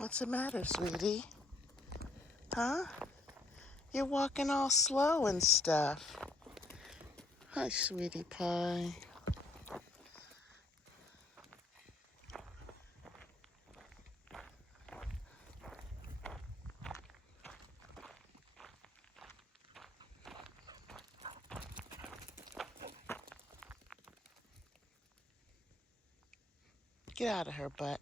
What's the matter, sweetie? Huh? You're walking all slow and stuff. Hi, sweetie pie. Get out of her butt.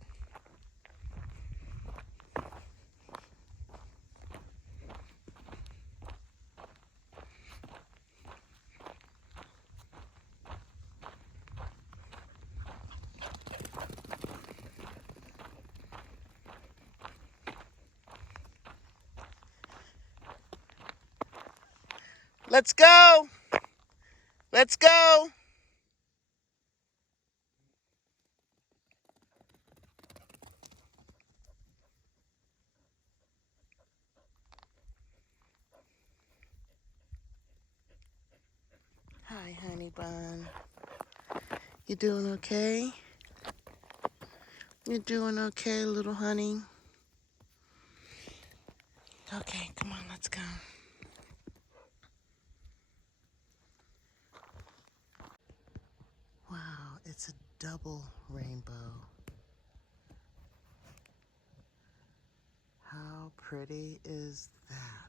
Let's go. Let's go. Hi, honey bun. You doing okay? You doing okay, little honey? Okay, come on, let's go. Wow, it's a double rainbow. How pretty is that?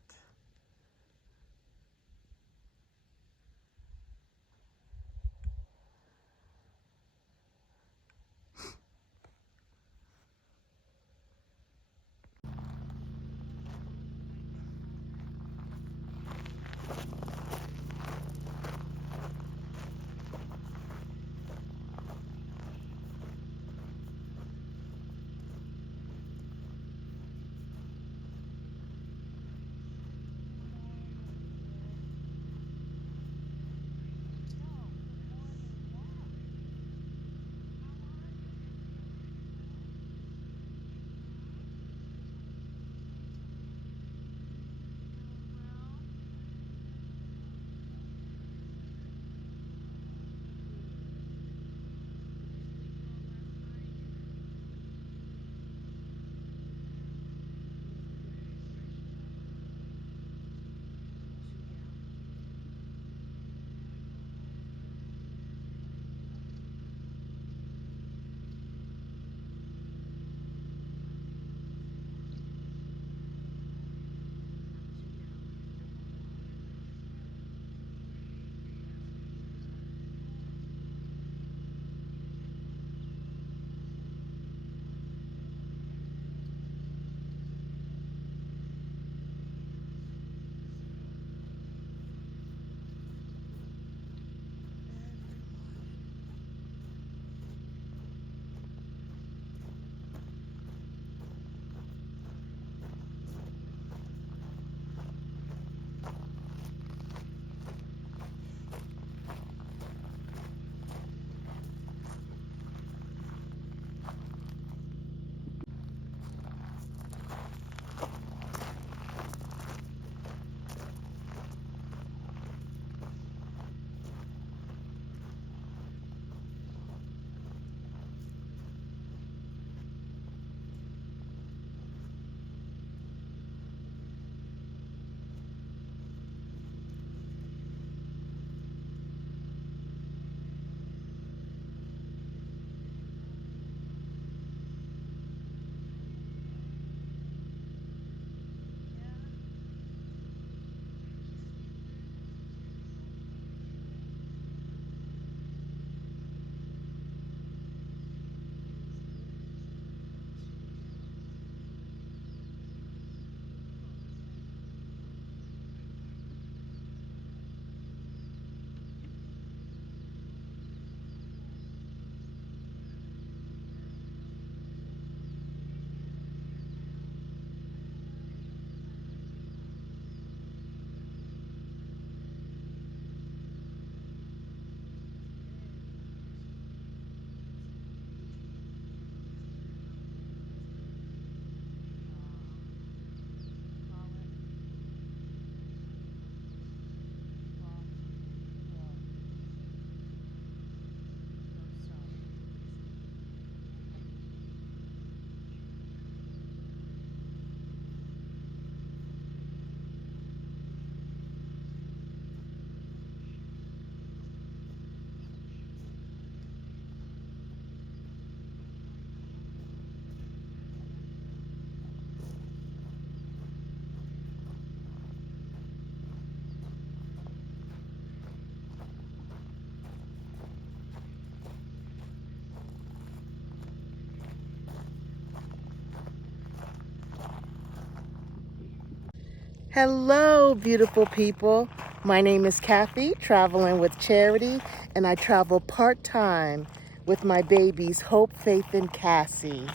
Hello, beautiful people. My name is Kathy, traveling with Charity, and I travel part-time with my babies, Hope, Faith, and Cassie.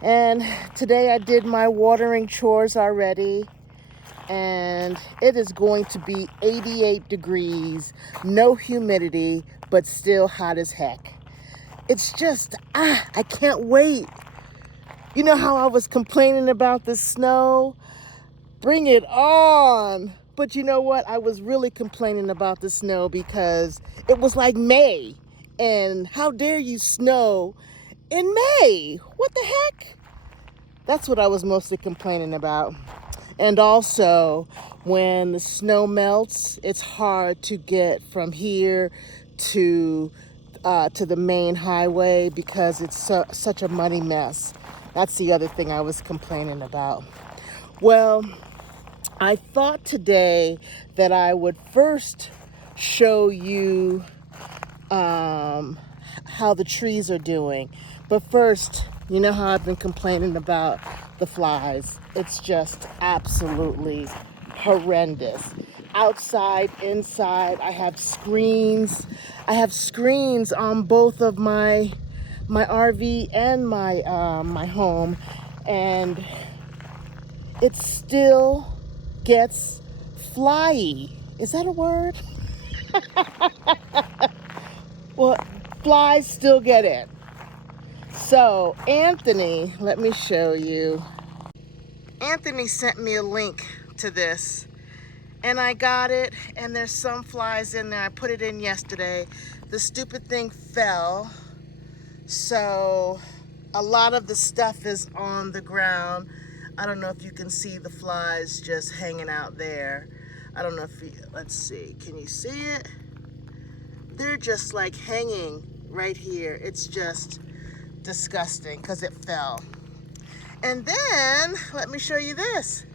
And today I did my watering chores already, and it is going to be 88 degrees, no humidity, but still hot as heck. It's just, I can't wait. You know how I was complaining about the snow? Bring it on. But you know what? I was really complaining about the snow because it was like May. And how dare you snow in May? What the heck? That's what I was mostly complaining about. And also, when the snow melts, it's hard to get from here to the main highway because it's such a muddy mess. That's the other thing I was complaining about. Well, I thought today that I would first show you how the trees are doing. But first, you know how I've been complaining about the flies. It's just absolutely horrendous. Outside, inside, I have screens. I have screens on both of my RV and my home, and it still gets flyy. Is that a word? Well, flies still get in. So Anthony, let me show you. Anthony sent me a link to this, and I got it, and there's some flies in there. I put it in yesterday. The stupid thing fell, so a lot of the stuff is on the ground. I don't know if you can see the flies just hanging out there. I don't know if you, let's see, can you see it? They're just like hanging right here. It's just disgusting because it fell. And then, let me show you this.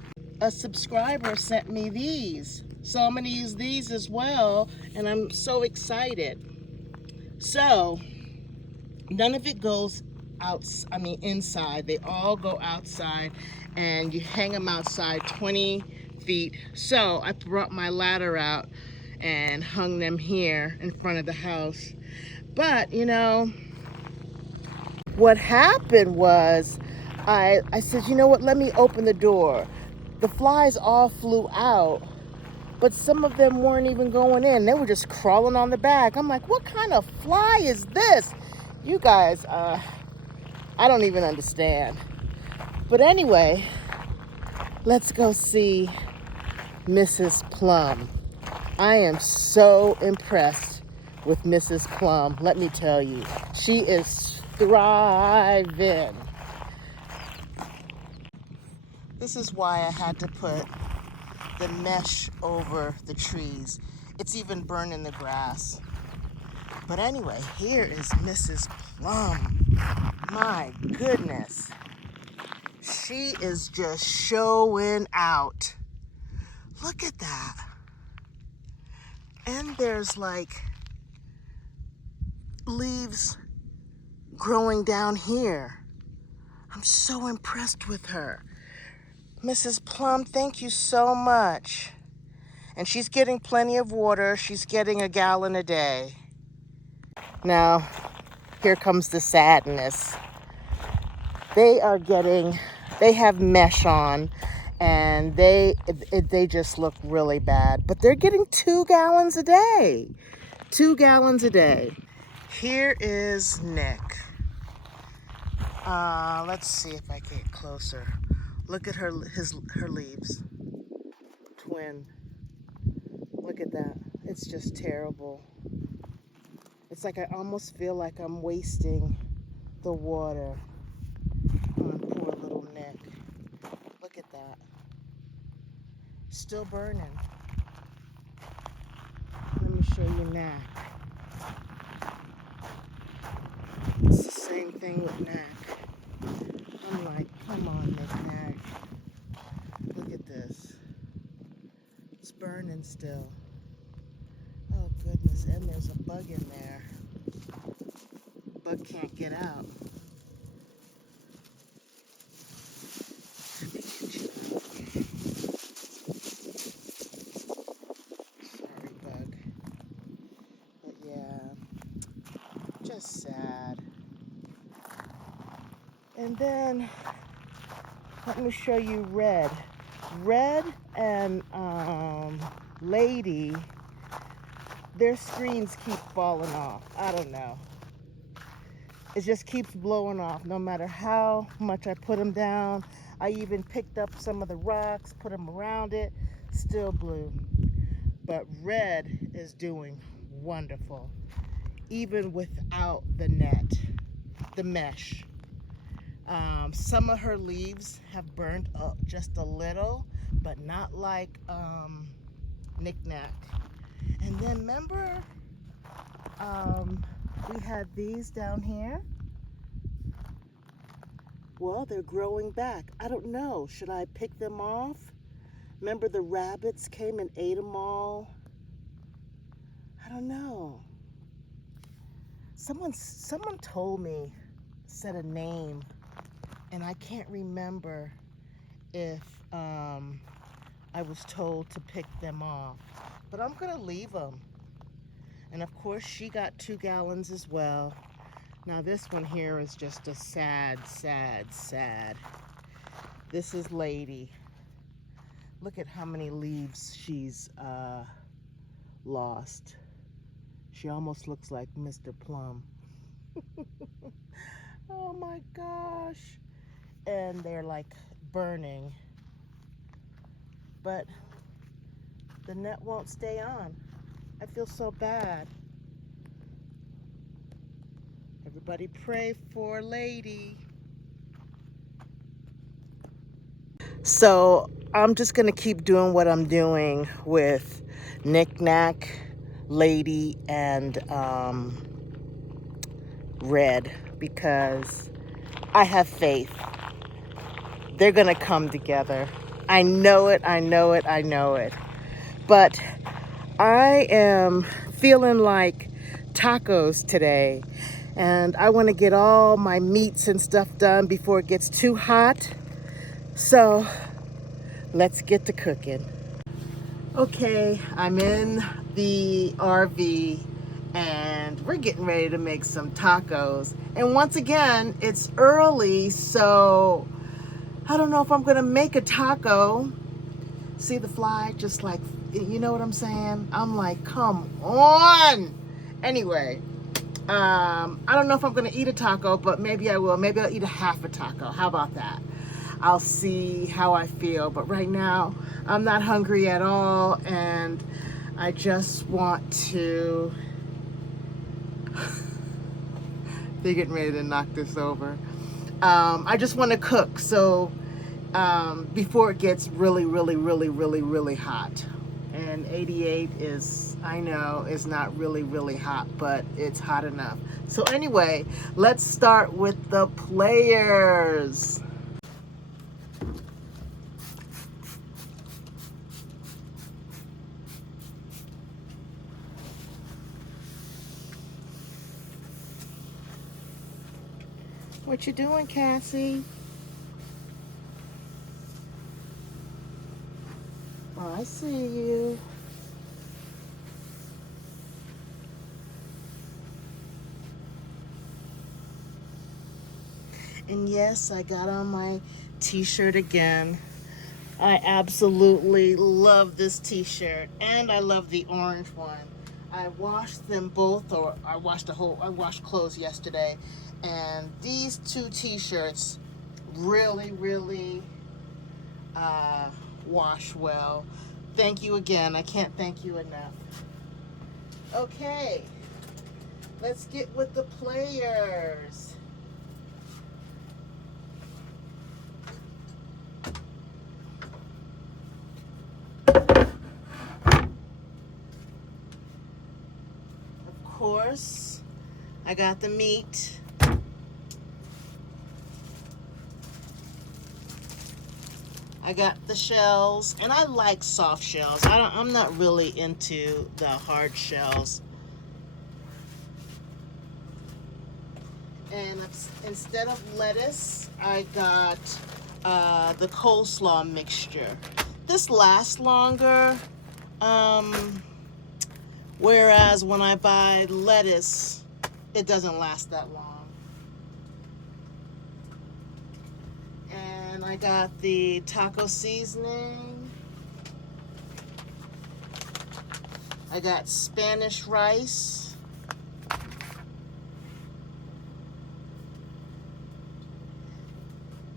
A subscriber sent me these. So I'm gonna use these as well, and I'm so excited. So, none of it goes inside. They all go outside, and you hang them outside 20 feet. So I brought my ladder out and hung them here in front of the house. But, you know, what happened was I said, you know what, let me open the door. The flies all flew out, but some of them weren't even going in. They were just crawling on the back. I'm like, what kind of fly is this? You guys, I don't even understand. But anyway, let's go see Mrs. Plum. I am so impressed with Mrs. Plum. Let me tell you, she is thriving. This is why I had to put the mesh over the trees. It's even burning the grass. But anyway, here is Mrs. Plum. My goodness. She is just showing out. Look at that. And there's like leaves growing down here. I'm so impressed with her. Mrs. Plum, thank you so much. And she's getting plenty of water. She's getting 1 gallon a day. Now, here comes the sadness. They have mesh on, and they just look really bad. But they're getting 2 gallons a day. 2 gallons a day. Here is Nick. Let's see if I can get closer. Look at her leaves. Twin. Look at that. It's just terrible. It's like I almost feel like I'm wasting the water on poor little Nick. Look at that. Still burning. Let me show you Knack. It's the same thing with Knack. I'm like, come on, Knack. Look at this. It's burning still. Oh goodness, and there's a bug in there. Bug can't get out. Let me get you out. sad. And then let me show you Red. Red and Lady, their screens keep falling off. I don't know. It just keeps blowing off no matter how much I put them down. I even picked up some of the rocks, put them around it, still blue. But Red is doing wonderful, even without the net, the mesh. Some of her leaves have burnt up just a little, but not like Knick-Knack. And then remember, we had these down here. Well, they're growing back. I don't know. Should I pick them off? Remember the rabbits came and ate them all? I don't know. Someone told me, said a name, and I can't remember if I was told to pick them off. But I'm gonna leave them. And of course she got 2 gallons as well. Now this one here is just a sad, sad, sad. This is Lady. Look at how many leaves she's lost. She almost looks like Mr. Plum. Oh my gosh. And they're like burning. But the net won't stay on. I feel so bad. Everybody pray for Lady. So I'm just gonna keep doing what I'm doing with Knick-Knack, Lady, and Red, because I have faith. They're gonna come together. I know it, I know it, I know it. But I am feeling like tacos today, and I want to get all my meats and stuff done before it gets too hot. So let's get to cooking. Okay, I'm in the RV and we're getting ready to make some tacos. And once again, it's early, so I don't know if I'm gonna make a taco. See the fly, just like, you know what I'm saying? I'm like, come on. Anyway, I don't know if I'm gonna eat a taco, but maybe I will. Maybe I'll eat a half a taco. How about that? I'll see how I feel. But right now, I'm not hungry at all, and I just want to... They're getting ready to knock this over. I just want to cook, so before it gets really, really, really, really, really hot. And 88 is, I know, is not really, really hot, but it's hot enough. So anyway, let's start with the players. What you doing, Cassie? Oh, I see you. And yes, I got on my t-shirt again. I absolutely love this t-shirt, and I love the orange one. I washed them both, or I washed clothes yesterday, and these 2 t-shirts really, really wash well. Thank you again. I can't thank you enough. Okay, let's get with the players. Of course, I got the meat. I got the shells, and I like soft shells. I'm not really into the hard shells. And instead of lettuce, I got the coleslaw mixture. This lasts longer, whereas when I buy lettuce, it doesn't last that long. And I got the taco seasoning. I got Spanish rice.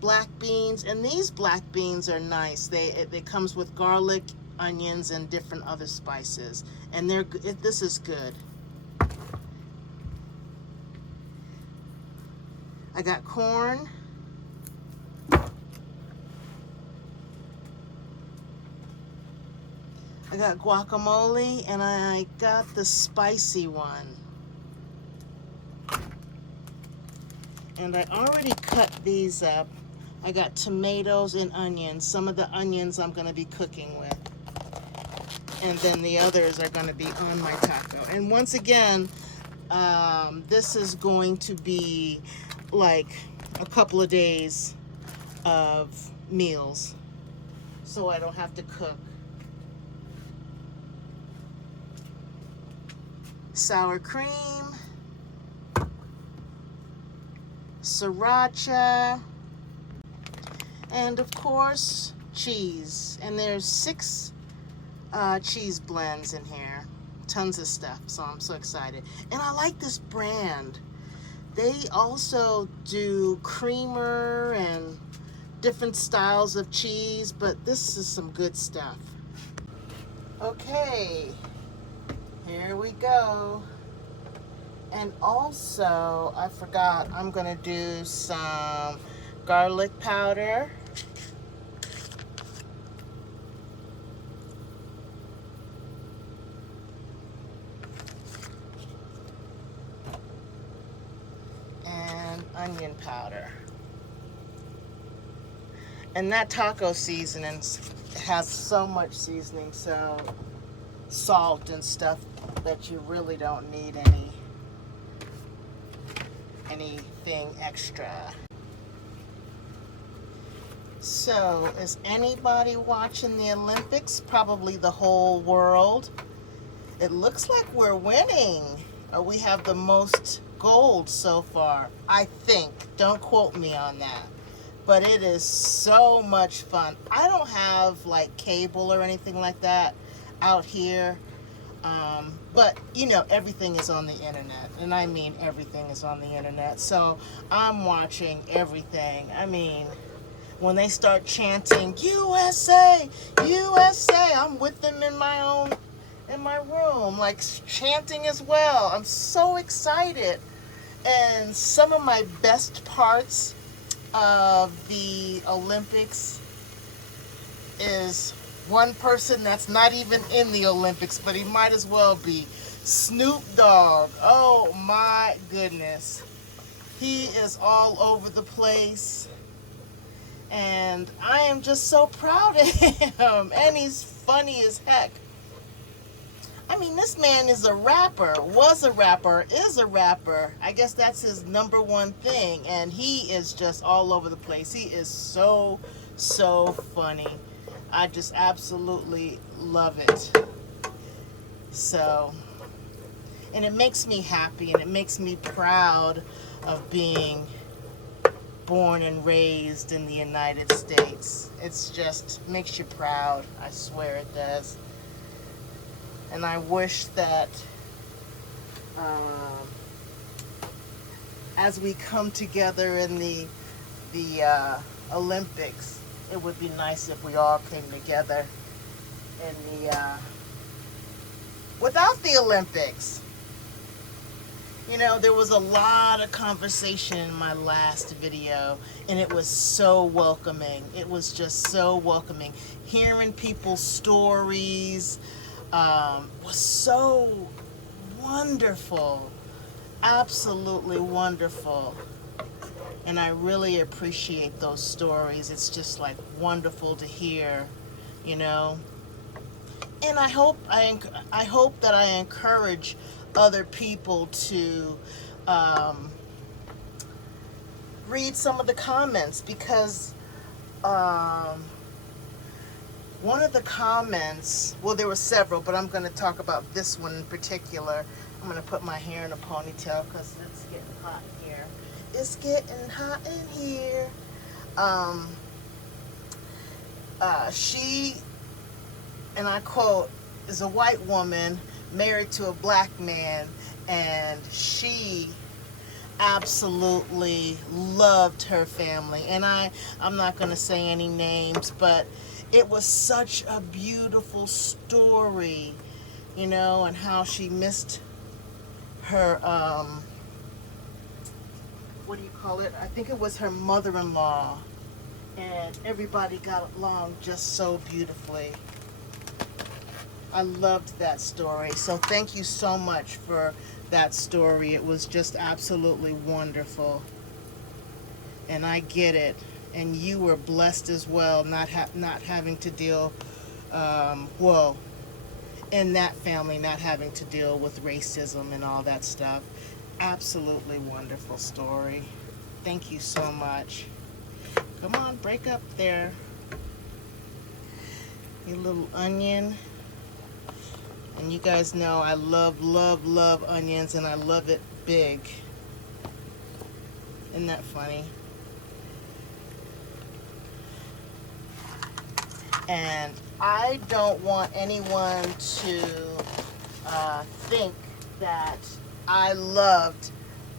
Black beans, and these black beans are nice. It comes with garlic, onions, and different other spices, and this is good. I got corn. I got guacamole, and I got the spicy one. And I already cut these up. I got tomatoes and onions. Some of the onions I'm going to be cooking with. And then the others are going to be on my taco. And once again, this is going to be like a couple of days of meals, so I don't have to cook. Sour cream, sriracha, and of course cheese. And there's 6 cheese blends in here. Tons of stuff, so I'm so excited. And I like this brand. They also do creamer and different styles of cheese, but this is some good stuff. Okay, here we go. And also, I forgot, I'm gonna do some garlic powder. And onion powder. And that taco seasoning has so much seasoning, so salt and stuff, that you really don't need anything extra. So, is anybody watching the Olympics? Probably the whole world. It looks like we're winning. We have the most gold so far, I think. Don't quote me on that. But it is so much fun. I don't have like cable or anything like that out here. But you know, everything is on the internet, and I mean everything is on the internet. So I'm watching everything. I mean, when they start chanting USA, USA, I'm with them in my room, like chanting as well. I'm so excited. And some of my best parts of the Olympics is one person that's not even in the Olympics, but he might as well be. Snoop Dogg. Oh my goodness. He is all over the place. And I am just so proud of him. And he's funny as heck. I mean, this man is a rapper, was a rapper, is a rapper. I guess that's his #1 thing. And he is just all over the place. He is so, so funny. I just absolutely love it. So, and it makes me happy, and it makes me proud of being born and raised in the United States. It's just makes you proud. I swear it does. And I wish that as we come together in the Olympics, it would be nice if we all came together in without the Olympics. You know, there was a lot of conversation in my last video, and it was so welcoming. It was just so welcoming. Hearing people's stories was so wonderful. Absolutely wonderful. And I really appreciate those stories. It's just like wonderful to hear, you know. And I hope that I encourage other people to read some of the comments, because one of the comments, well, there were several, but I'm going to talk about this one in particular. I'm gonna put my hair in a ponytail because it's getting hot here. It's getting hot in here. She, and I quote, is a white woman married to a black man, and she absolutely loved her family. And I'm not going to say any names, but it was such a beautiful story, you know, and how she missed her, what do you call it? I think it was her mother-in-law, and everybody got along just so beautifully. I loved that story. So thank you so much for that story. It was just absolutely wonderful. And I get it. And you were blessed as well, not having to deal, well, in that family, not having to deal with racism and all that stuff. Absolutely wonderful story. Thank you so much. Come on, break up there. You little onion. And you guys know I love, love, love onions, and I love it big. Isn't that funny? And I don't want anyone to think that I loved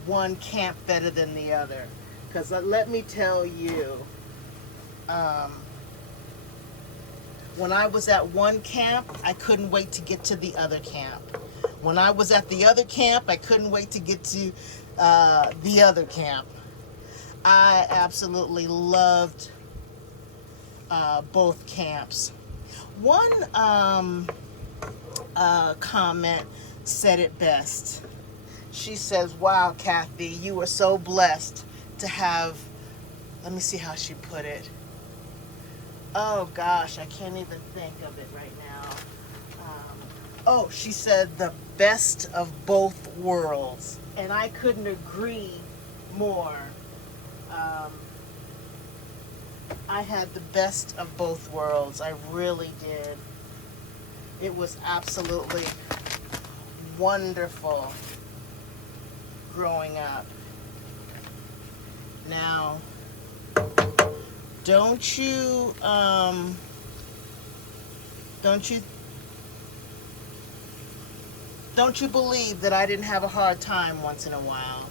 one camp better than the other. Because let me tell you, when I was at one camp, I couldn't wait to get to the other camp. When I was at the other camp, I couldn't wait to get to the other camp. I absolutely loved both camps. One comment said it best. She says, wow, Kathy, you were so blessed to have, let me see how she put it. Oh gosh, I can't even think of it right now. Oh, she said the best of both worlds. And I couldn't agree more. I had the best of both worlds. I really did. It was absolutely wonderful growing up. Now, don't you believe that I didn't have a hard time once in a while?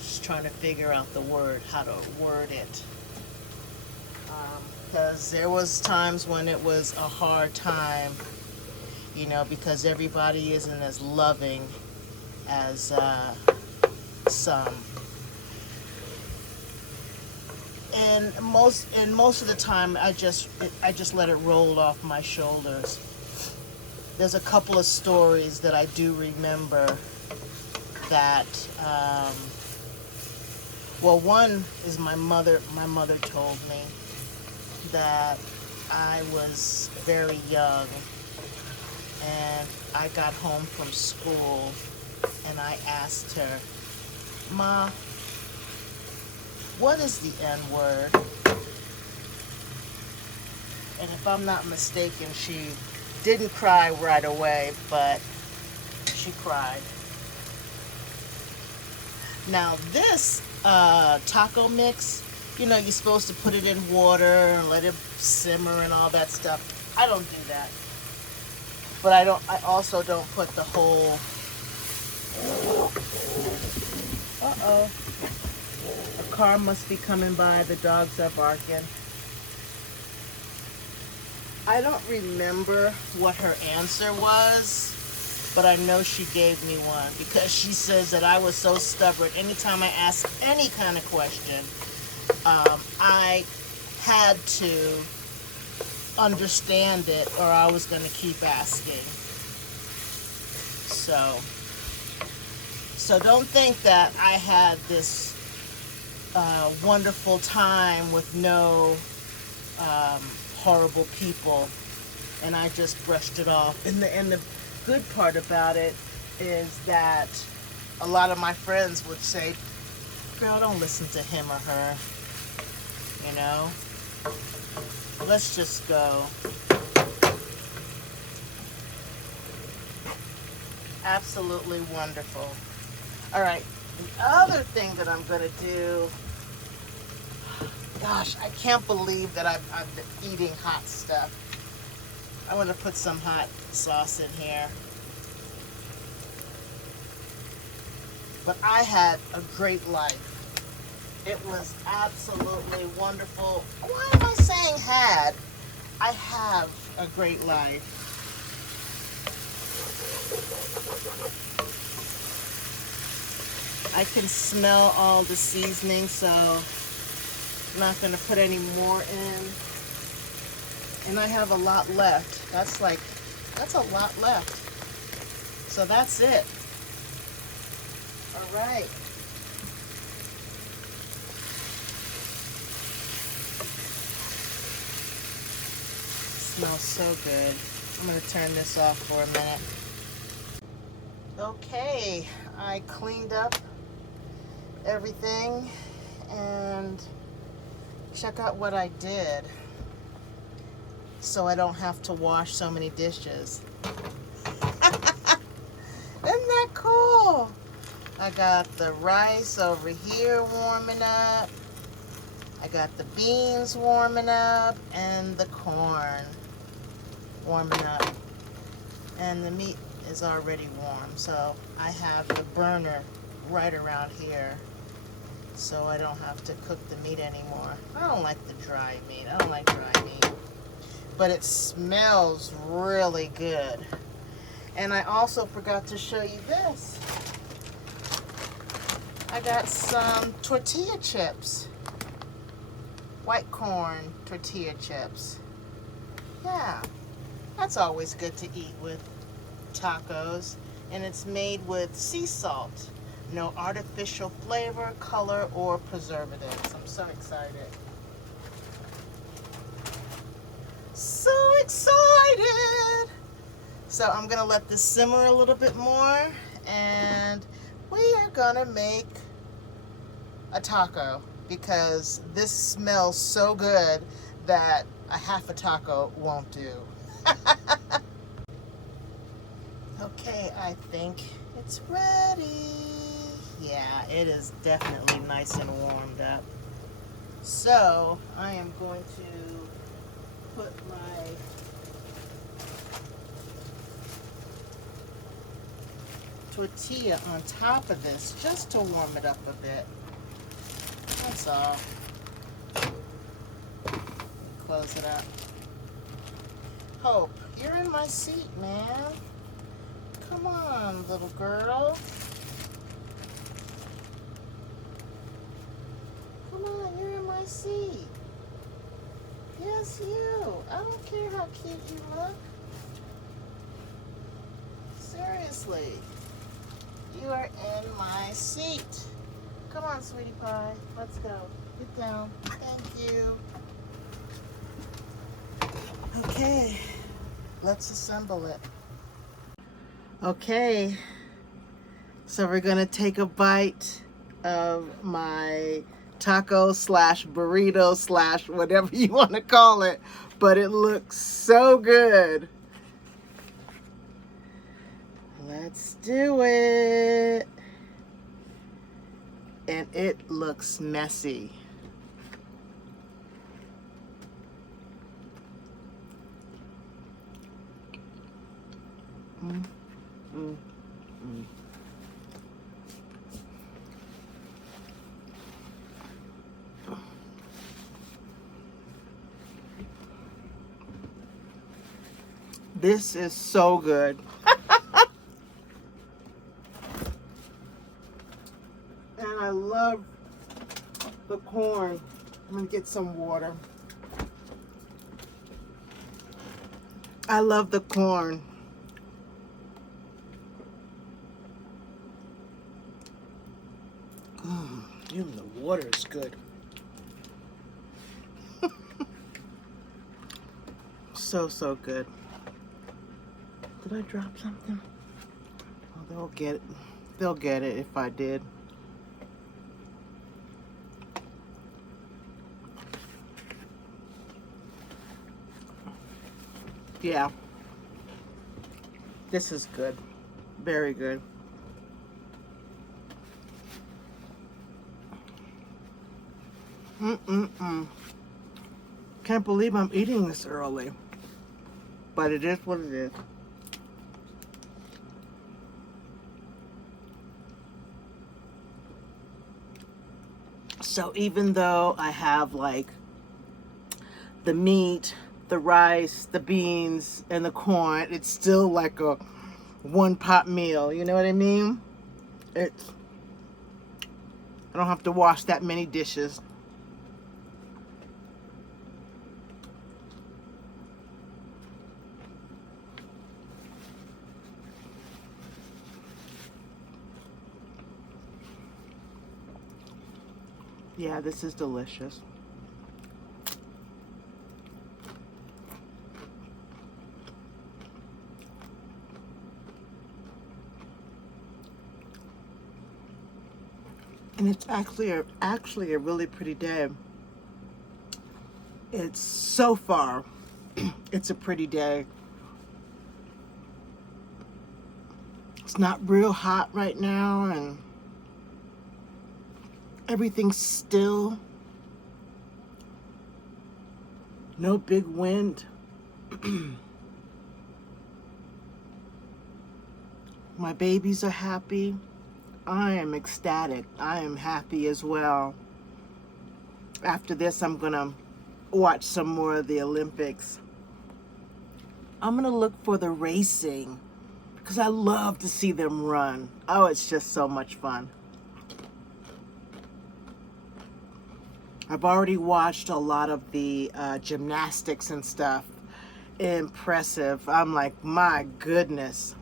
Just trying to figure out the word, how to word it. Because there was times when it was a hard time, you know, because everybody isn't as loving as some. And most of the time, I just let it roll off my shoulders. There's a couple of stories that I do remember that, well, one is my mother told me that I was very young, and I got home from school, and I asked her, Ma, what is the N-word? And if I'm not mistaken, she didn't cry right away, but she cried. Now this taco mix, you know, you're supposed to put it in water and let it simmer and all that stuff. I don't do that. But I also don't put the whole, uh-oh. A car must be coming by, the dogs are barking. I don't remember what her answer was, but I know she gave me one because she says that I was so stubborn. Anytime I asked any kind of question, I had to understand it or I was going to keep asking. So don't think that I had this wonderful time with no horrible people and I just brushed it off. And the good part about it is that a lot of my friends would say, girl, don't listen to him or her, you know, let's just go. absolutely wonderful. All right, the other thing that I'm gonna do, gosh, I can't believe that I'm eating hot stuff. I'm gonna put some hot sauce in here. But I had a great life. It was absolutely wonderful. Why am I saying had? I have a great life. I can smell all the seasoning, so I'm not going to put any more in. And I have a lot left. That's a lot left. So that's it. All right. Smells so good. I'm going to turn this off for a minute. Okay, I cleaned up everything and check out what I did so I don't have to wash so many dishes. Isn't that cool? I got the rice over here warming up. I got the beans warming up and the corn warming up. And the meat is already warm, so I have the burner right around here so I don't have to cook the meat anymore. I don't like the dry meat. I don't like dry meat. But it smells really good. And I also forgot to show you this. I got some tortilla chips. White corn tortilla chips. Yeah, that's always good to eat with tacos. And it's made with sea salt. No artificial flavor, color, or preservatives. I'm so excited. So excited! So I'm gonna let this simmer a little bit more and we are gonna make a taco because this smells so good that a half a taco won't do. Okay, I think it's ready. Yeah, it is definitely nice and warmed up. So I am going to put my tortilla on top of this just to warm it up a bit. That's all. Close it up. Hope, you're in my seat, man. Come on, little girl. Come on, you're in my seat. Yes, you. I don't care how cute you look. Seriously. You are in my seat. Come on, sweetie pie. Let's go. Get down. Thank you. Okay. Let's assemble it. Okay. So we're going to take a bite of my taco slash burrito slash whatever you want to call it. But it looks so good. Let's do it. And it looks messy. Mm, mm, mm. This is so good. And I love the corn. I'm gonna get some water. I love the corn. Even the water is good. So good. Did I drop something? Oh, they'll get it. They'll get it if I did. Yeah. This is good. Very good. Can't believe I'm eating this early, but it is what it is. So even though I have like the meat, the rice, the beans, and the corn, it's still like a one pot meal. You know what I mean? I don't have to wash that many dishes. Yeah, this is delicious. And it's actually a really pretty day. It's so far, it's a pretty day. It's not real hot right now, and everything's still. No big wind. My babies are happy. I am ecstatic. I am happy as well. After this, I'm gonna watch some more of the Olympics. I'm gonna look for the racing because I love to see them run. Oh, it's just so much fun. I've already watched a lot of the gymnastics and stuff. Impressive. I'm like, my goodness.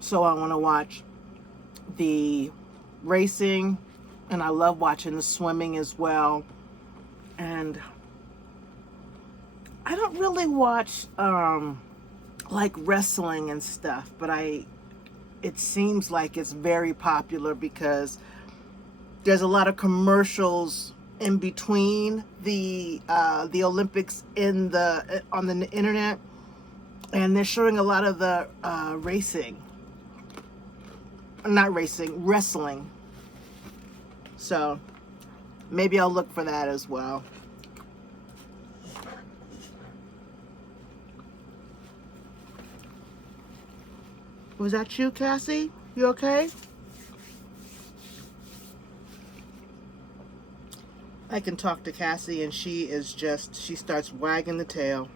So I want to watch the racing, and I love watching the swimming as well. And I don't really watch like wrestling and stuff, but it seems like it's very popular because there's a lot of commercials in between the Olympics on the internet, and they're showing a lot of the wrestling. So maybe I'll look for that as well. Was that you, Cassie? You okay? I can talk to Cassie and she starts wagging the tail.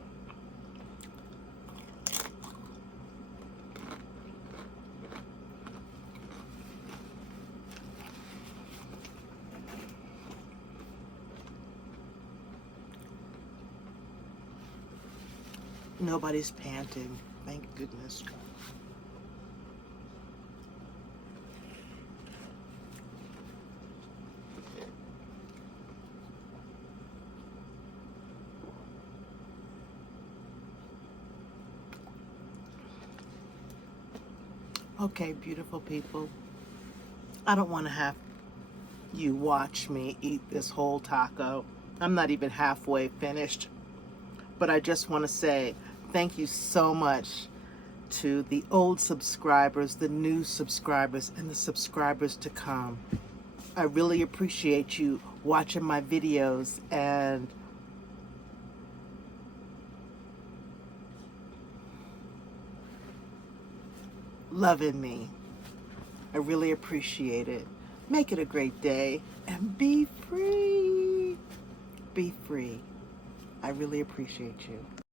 Nobody's panting. Thank goodness. Okay, beautiful people. I don't want to have you watch me eat this whole taco. I'm not even halfway finished. But I just want to say thank you so much to the old subscribers, the new subscribers, and the subscribers to come. I really appreciate you watching my videos and loving me. I really appreciate it. Make it a great day and be free. Be free. I really appreciate you.